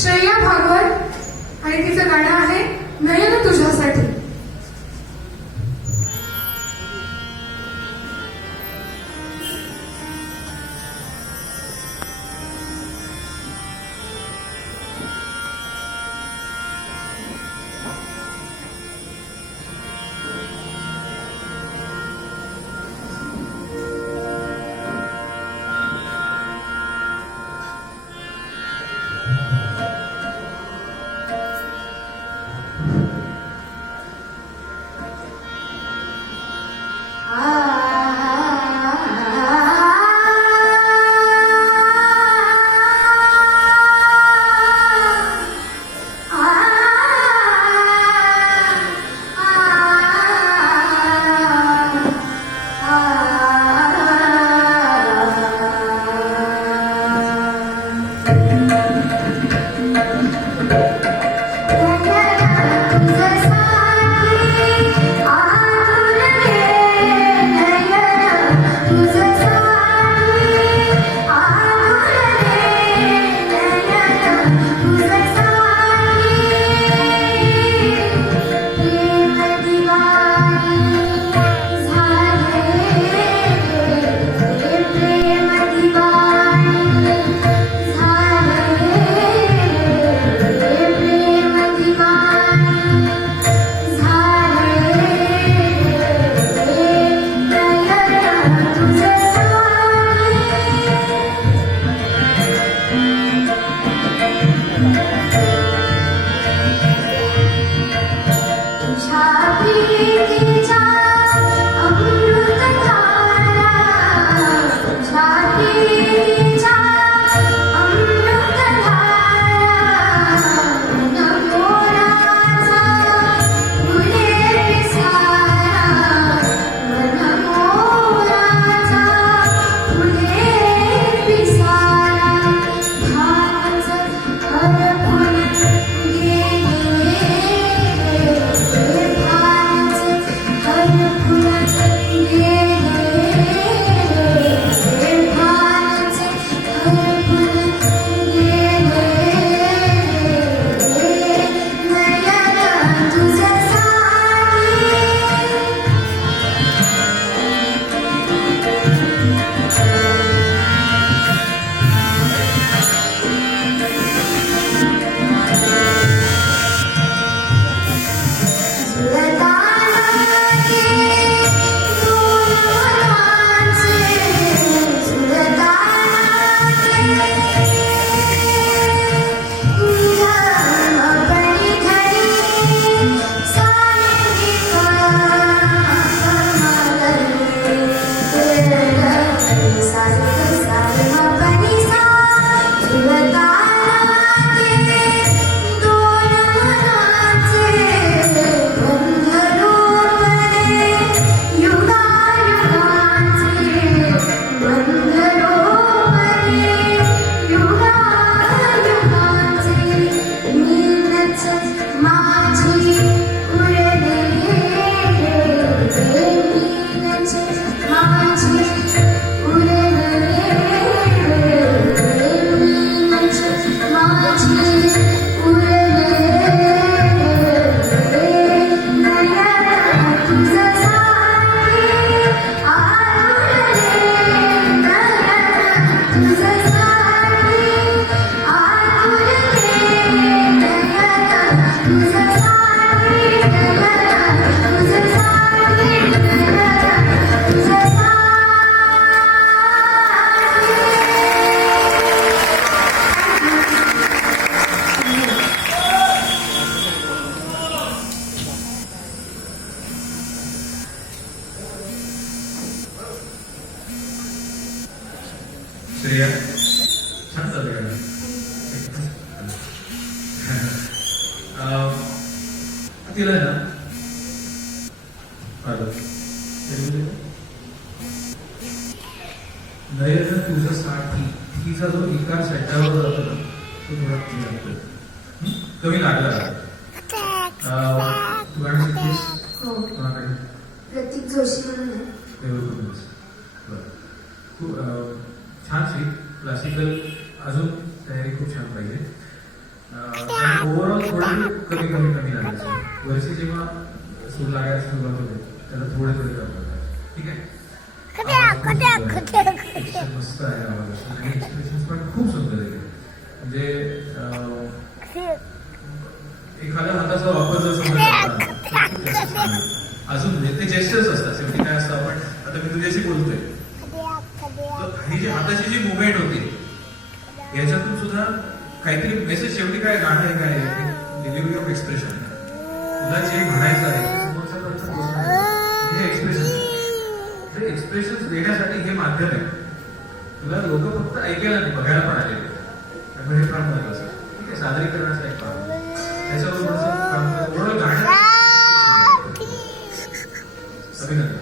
श्रेया भागवत आणि तिचं गाणं आहे नयन तुझ्यासाठी. श्रेया छान चालू आहे. तिला ना नयन तुझ्यासाठी तिचा जो एका शब्दावर जातो ना तो थोडा कमी लागला. तू गाणं शिकलीस? हो. कोणाकडे? प्रतीक जोशी म्हणून आहे. खूप छान शिक. क्लासिकल अजून तयारी खूप छान पाहिजे. ओव्हरऑल थोडे कमी कमी कमी लागायचे वर्षी जेव्हा सूर लागायला सुरुवात होते त्याला थोडे थोडे करतात ठीक आहे Action मस्त आहे आवाज आणि एक्सप्रेशन पण खूप सुंदर आहे म्हणजे एखाद्या हाताचा वापर जर समजा अजून ते जेस्टर्स असतात शेवटी काय असतं आपण आता मी तुझ्याशी बोलतोय तर ही जी हाताची जी मुवमेंट होती याच्यातून सुद्धा काहीतरी मेसेज शेवटी काय गाणं आहे काय डिलिव्हरी ऑफ एक्सप्रेशन तुला जे म्हणायचं आहे ते समोरच्या पर्यंत पोहोचणं हे एक्सप्रेशन हे एक्सप्रेशन देण्यासाठी हे माध्यम आहे तुला लोक फक्त ऐकायला नाही बघायला पण आलेले त्यामुळे हे फार महत्वाचं आहे ठीक आहे सादरीकरणाचा एक भाग त्याच्यावर गाणं अभिनंदन